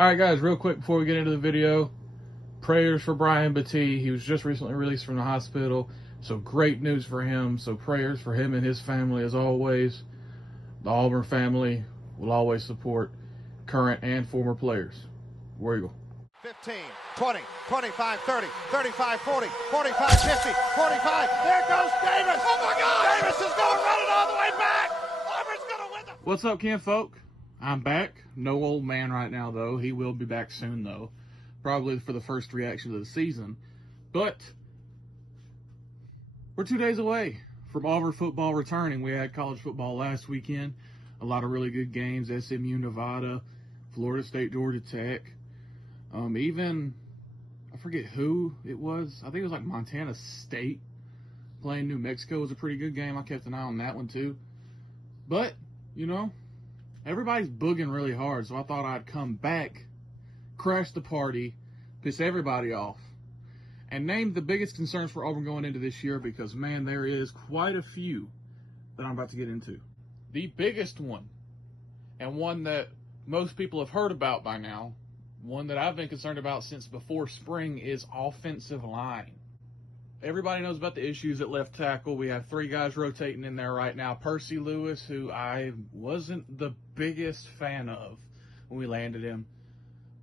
All right, guys, real quick before we get into the video, prayers for Brian Battie. He was just recently released from the hospital, so great news for him. So prayers for him and his family as always. The Auburn family will always support current and former players. War Eagle. 15, 20, 25, 30, 35, 40, 45, 50, 45. There goes Davis. Oh, my God. Davis is going to run it all the way back. Auburn's going to win the... What's up, kinfolk? I'm back. No old man right now, though. He will be back soon, though. Probably for the first reaction of the season. But we're 2 days away from Auburn football returning. We had college football last weekend. A lot of really good games. SMU, Nevada, Florida State, Georgia Tech. Even, I forget who it was. I think it was like Montana State playing New Mexico. It was a pretty good game. I kept an eye on that one, too. But, you know, everybody's booging really hard, so I thought I'd come back, crash the party, piss everybody off, and name the biggest concerns for Auburn going into this year because, man, there is quite a few that I'm about to get into. The biggest one, and one that most people have heard about by now, one that I've been concerned about since before spring, is offensive line. Everybody knows about the issues at left tackle. We have three guys rotating in there right now. Percy Lewis, who I wasn't the biggest fan of when we landed him.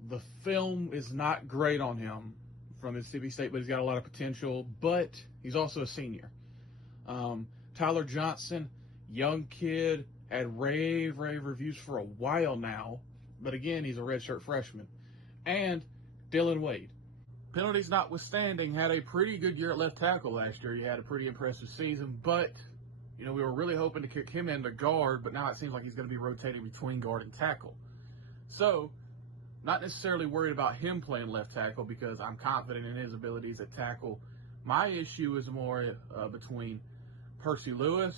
The film is not great on him from Mississippi State, but he's got a lot of potential. But he's also a senior. Tyler Johnson, young kid, had rave reviews for a while now. But again, he's a redshirt freshman. And Dylan Wade, penalties notwithstanding, had a pretty good year at left tackle last year. He had a pretty impressive season, but, you know, we were really hoping to kick him into guard, but now it seems like he's going to be rotating between guard and tackle. So, not necessarily worried about him playing left tackle because I'm confident in his abilities at tackle. My issue is more between Percy Lewis,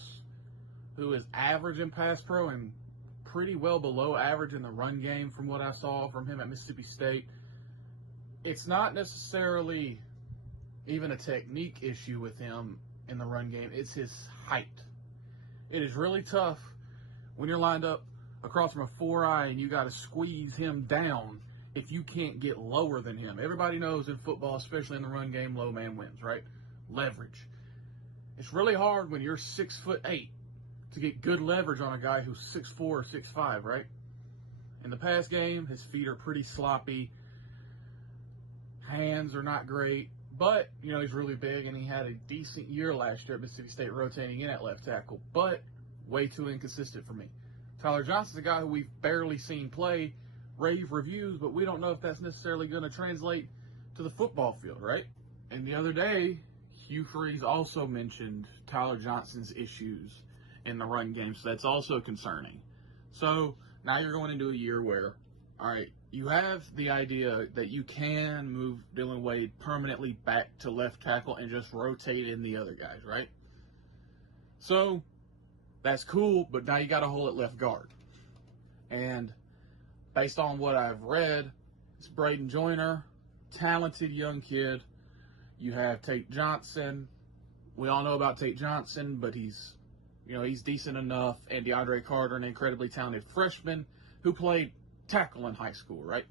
who is average in pass pro and pretty well below average in the run game from what I saw from him at Mississippi State. It's not necessarily even a technique issue with him in the run game. It's his height. It is really tough when you're lined up across from a 4-eye and you got to squeeze him down if you can't get lower than him. Everybody knows in football, especially in the run game, low man wins, right? Leverage. It's really hard when you're 6'8" to get good leverage on a guy who's 6'4" or 6'5", right? In the pass game, his feet are pretty sloppy. Hands are not great, but, you know, he's really big, and he had a decent year last year at Mississippi State rotating in at left tackle, but way too inconsistent for me. Tyler Johnson's a guy who we've barely seen play, rave reviews, but we don't know if that's necessarily going to translate to the football field, right? And the other day, Hugh Freeze also mentioned Tyler Johnson's issues in the run game, so that's also concerning. So now you're going into a year where, all right, you have the idea that you can move Dylan Wade permanently back to left tackle and just rotate in the other guys, right? So that's cool, but now you got a hole at left guard. And based on what I've read, it's Braden Joyner, talented young kid. You have Tate Johnson. We all know about Tate Johnson, but he's decent enough. And DeAndre Carter, an incredibly talented freshman who played tackle in high school, right?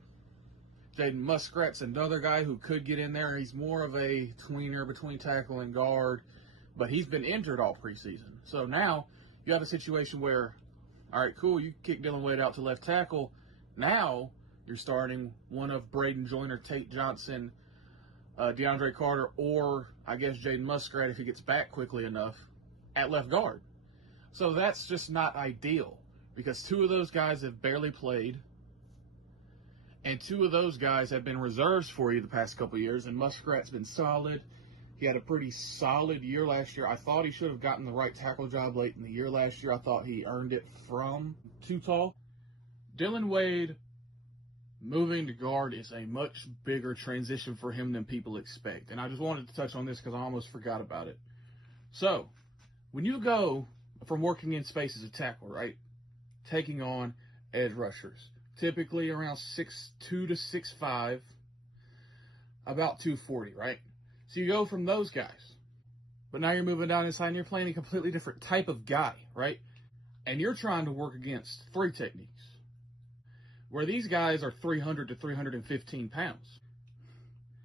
Jaden Muskrat's another guy who could get in there. He's more of a tweener between tackle and guard, but he's been injured all preseason. So now you have a situation where, all right, cool, you kick Dylan Wade out to left tackle. Now you're starting one of Braden Joyner, Tate Johnson, DeAndre Carter, or I guess Jaden Muskrat if he gets back quickly enough at left guard. So that's just not ideal because two of those guys have barely played. And two of those guys have been reserves for you the past couple of years, and Muskrat's been solid. He had a pretty solid year last year. I thought he should have gotten the right tackle job late in the year last year. I thought he earned it from Too Tall. Dylan Wade moving to guard is a much bigger transition for him than people expect. And I just wanted to touch on this because I almost forgot about it. So, when you go from working in space as a tackle, right, taking on edge rushers, typically around 6'2" to 6'5", about 240, right? So you go from those guys, but now you're moving down inside and you're playing a completely different type of guy, right? And you're trying to work against three techniques. where these guys are 300 to 315 pounds.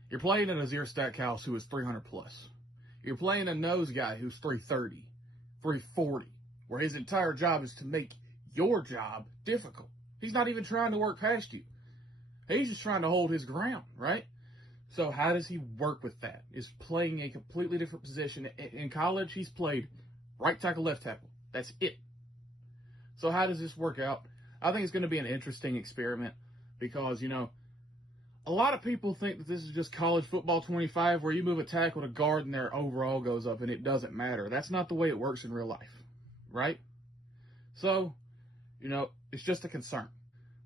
You're playing in a Zero Stackhouse who is 300 plus. You're playing a nose guy who's 330, 340, where his entire job is to make your job difficult. He's not even trying to work past you. He's just trying to hold his ground, right? So how does he work with that? Is playing a completely different position. In college, he's played right tackle, left tackle. That's it. So how does this work out? I think it's going to be an interesting experiment because, you know, a lot of people think that this is just college football 25 where you move a tackle to guard and their overall goes up and it doesn't matter. That's not the way it works in real life, right? So, you know, it's just a concern.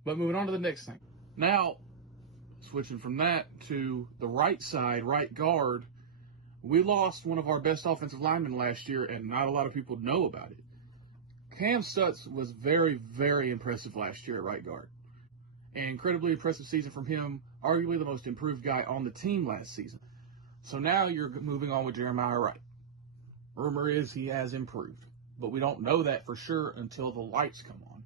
But moving on to the next thing. Now, switching from that to the right side, right guard, we lost one of our best offensive linemen last year, and not a lot of people know about it. Cam Stutz was very, very impressive last year at right guard. An incredibly impressive season from him, arguably the most improved guy on the team last season. So now you're moving on with Jeremiah Wright. Rumor is he has improved, but we don't know that for sure until the lights come on.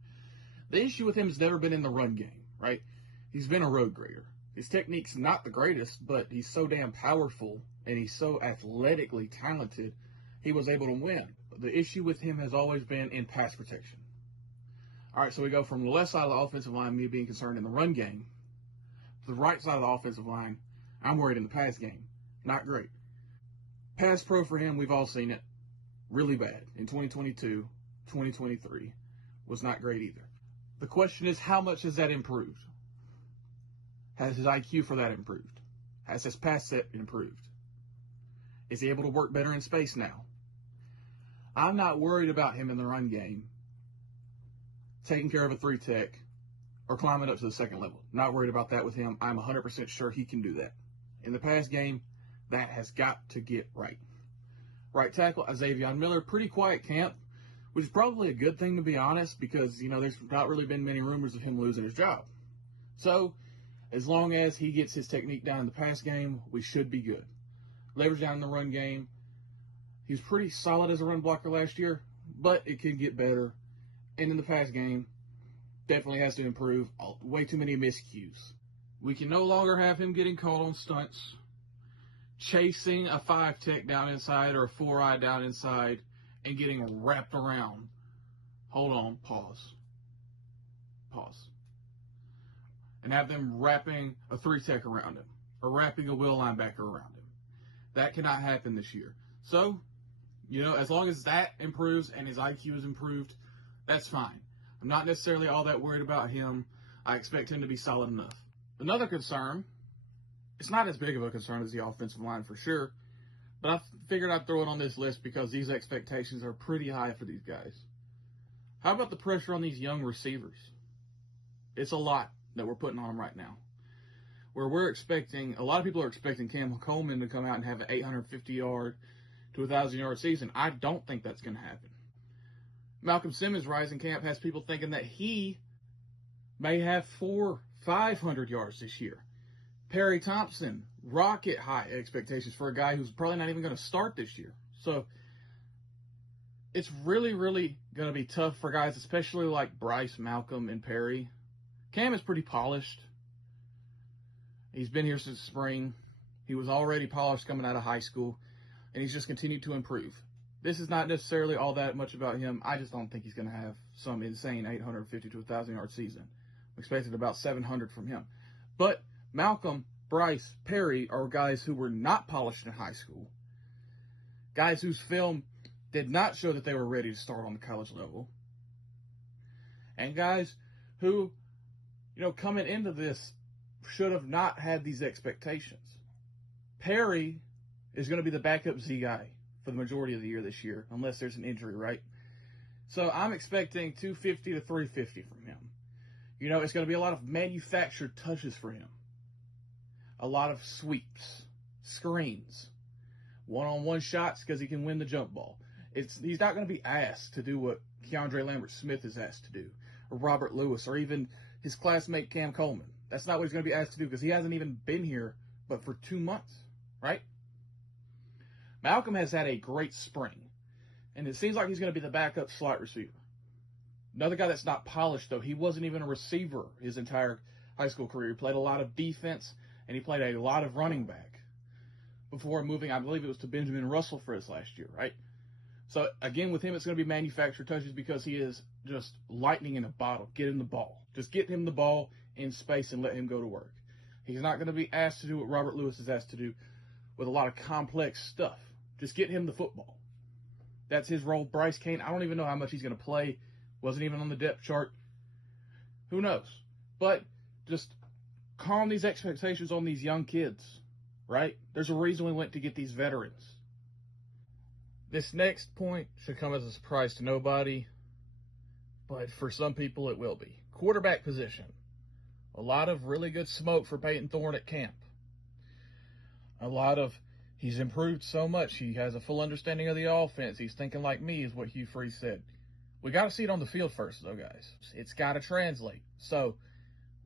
The issue with him has never been in the run game, right? He's been a road grader. His technique's not the greatest, but he's so damn powerful and he's so athletically talented, he was able to win. The issue with him has always been in pass protection. All right, so we go from the left side of the offensive line, me being concerned in the run game, to the right side of the offensive line, I'm worried in the pass game. Not great. Pass pro for him, we've all seen it, really bad. In 2022, 2023, was not great either. The question is, how much has that improved? Has his IQ for that improved? Has his pass set improved? Is he able to work better in space now? I'm not worried about him in the run game, taking care of a 3-tech, or climbing up to the second level. Not worried about that with him. I'm 100% sure he can do that. In the pass game, that has got to get right. Right tackle, Xavier Miller, pretty quiet camp, which is probably a good thing to be honest, because, you know, there's not really been many rumors of him losing his job. So, as long as he gets his technique down in the pass game, we should be good. Leverage down in the run game. He was pretty solid as a run blocker last year, but it can get better. And in the pass game, definitely has to improve. Way too many miscues. We can no longer have him getting caught on stunts, chasing a 5-tech down inside or a 4-eye down inside, and getting wrapped around. Hold on, pause. And have them wrapping a 3-tech around him, or wrapping a will linebacker around him. That cannot happen this year. So, you know, as long as that improves and his IQ is improved, that's fine. I'm not necessarily all that worried about him. I expect him to be solid enough. Another concern, it's not as big of a concern as the offensive line for sure, but I figured I'd throw it on this list because these expectations are pretty high for these guys. How about the pressure on these young receivers? It's a lot that we're putting on them right now. Where we're expecting, a lot of people are expecting Cam Coleman to come out and have an 850-yard to 1,000-yard season. I don't think that's going to happen. Malcolm Simmons' rising camp has people thinking that he may have 400-500 yards this year. Perry Thompson, rocket high expectations for a guy who's probably not even going to start this year. So it's really, really going to be tough for guys, especially like Bryce, Malcolm, and Perry. Cam is pretty polished. He's been here since spring. He was already polished coming out of high school, and he's just continued to improve. This is not necessarily all that much about him. I just don't think he's going to have some insane 850 to 1,000-yard season. I'm expecting about 700 from him. But Malcolm, Bryce, Perry are guys who were not polished in high school, guys whose film did not show that they were ready to start on the college level, and guys who, you know, coming into this should have not had these expectations. Perry is going to be the backup Z guy for the majority of the year this year, unless there's an injury, right? So I'm expecting 250 to 350 from him. You know, it's going to be a lot of manufactured touches for him. A lot of sweeps, screens, one-on-one shots because he can win the jump ball. He's not going to be asked to do what Keandre Lambert-Smith is asked to do, or Robert Lewis, or even his classmate Cam Coleman. That's not what he's going to be asked to do because he hasn't even been here but for 2 months, right? Malcolm has had a great spring, and it seems like he's going to be the backup slot receiver. Another guy that's not polished, though. He wasn't even a receiver his entire high school career. He played a lot of defense, and he played a lot of running back before moving, I believe it was to Benjamin Russell for his last year, right? So, again, with him, it's going to be manufactured touches because he is just lightning in a bottle. Get him the ball. Just get him the ball in space and let him go to work. He's not going to be asked to do what Robert Lewis is asked to do with a lot of complex stuff. Just get him the football. That's his role. Bryce Cain, I don't even know how much he's going to play. Wasn't even on the depth chart. Who knows? But just calm these expectations on these young kids, right? There's a reason we went to get these veterans. This next point should come as a surprise to nobody, but for some people it will be. Quarterback position. A lot of really good smoke for Peyton Thorne at camp. He's improved so much. He has a full understanding of the offense. He's thinking like me, is what Hugh Freeze said. We got to see it on the field first, though, guys. It's got to translate. So,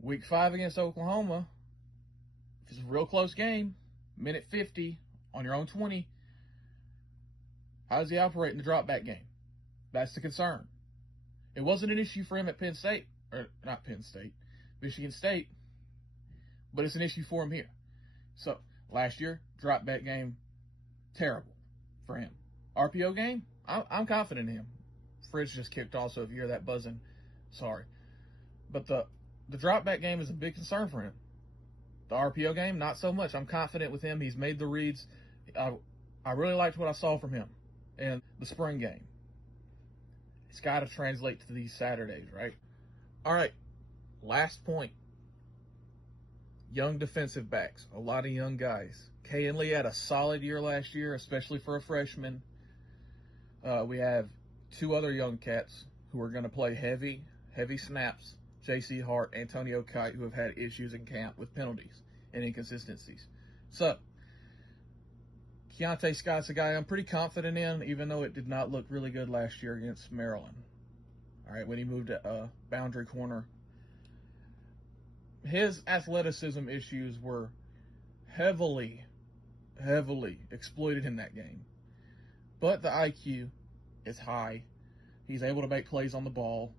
week 5 against Oklahoma, if it's a real close game, minute 50 on your own 20, how does he operate in the drop back game? That's the concern. It wasn't an issue for him at Michigan State, but it's an issue for him here. So, last year, drop back game, terrible for him. RPO game, I'm confident in him. Fridge just kicked off, so if you hear that buzzing, sorry. But the drop back game is a big concern for him. The RPO game, not so much. I'm confident with him. He's made the reads. I really liked what I saw from him in the spring game. It's got to translate to these Saturdays, right? All right, last point. Young defensive backs, a lot of young guys. Kayin Lee had a solid year last year, especially for a freshman. We have 2 other young cats who are going to play heavy snaps. J.C. Hart, Antonio Kite, who have had issues in camp with penalties and inconsistencies. So, Keontae Scott's a guy I'm pretty confident in, even though it did not look really good last year against Maryland. All right, when he moved to boundary corner. His athleticism issues were heavily exploited in that game. But the IQ is high. He's able to make plays on the ball.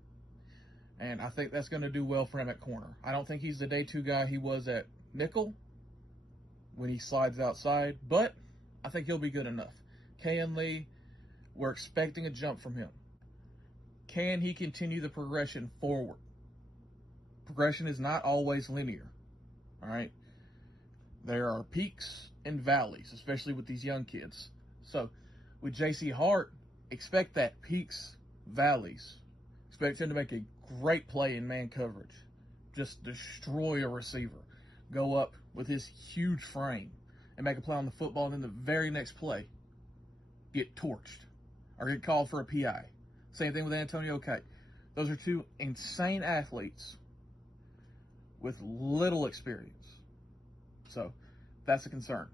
And I think that's going to do well for him at corner. I don't think he's the day 2 guy he was at nickel when he slides outside, but I think he'll be good enough. Kayin Lee, we're expecting a jump from him. Can he continue the progression forward? Progression is not always linear, all right? There are peaks and valleys, especially with these young kids. So with J.C. Hart, expect that peaks, valleys. Expect him to make a great play in man coverage. Just destroy a receiver. Go up with his huge frame and make a play on the football, and then the very next play, get torched or get called for a PI. Same thing with Antonio Kite. Those are 2 insane athletes with little experience. So, that's a concern.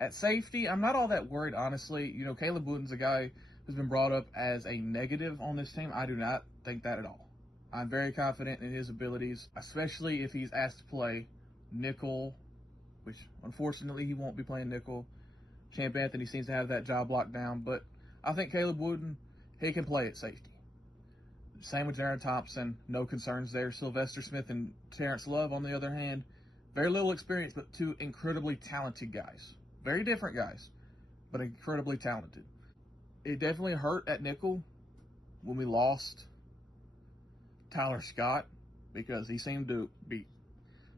At safety, I'm not all that worried, honestly. You know, Caleb Wooden's a guy who's been brought up as a negative on this team. I do not think that at all. I'm very confident in his abilities, especially if he's asked to play nickel, which unfortunately he won't be playing nickel. Champ Anthony seems to have that job locked down, but I think Caleb Wooden, he can play at safety. Same with Jaron Thompson, no concerns there. Sylvester Smith and Terrence Love, on the other hand, very little experience, but 2 incredibly talented guys. Very different guys, but incredibly talented. It definitely hurt at nickel when we lost Tyler Scott, because he seemed to be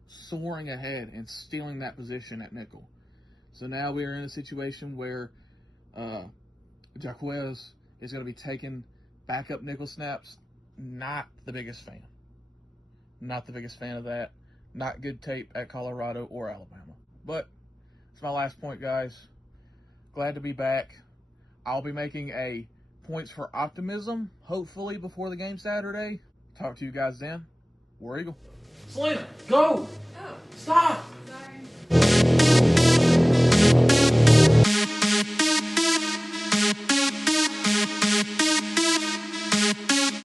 soaring ahead and stealing that position at nickel. So now we are in a situation where Jaquez is going to be taking backup nickel snaps. Not the biggest fan. Not the biggest fan of that. Not good tape at Colorado or Alabama. But it's my last point, guys. Glad to be back. I'll be making a points for optimism, hopefully, before the game Saturday. Talk to you guys then. War Eagle. Selena, go! Oh. Stop!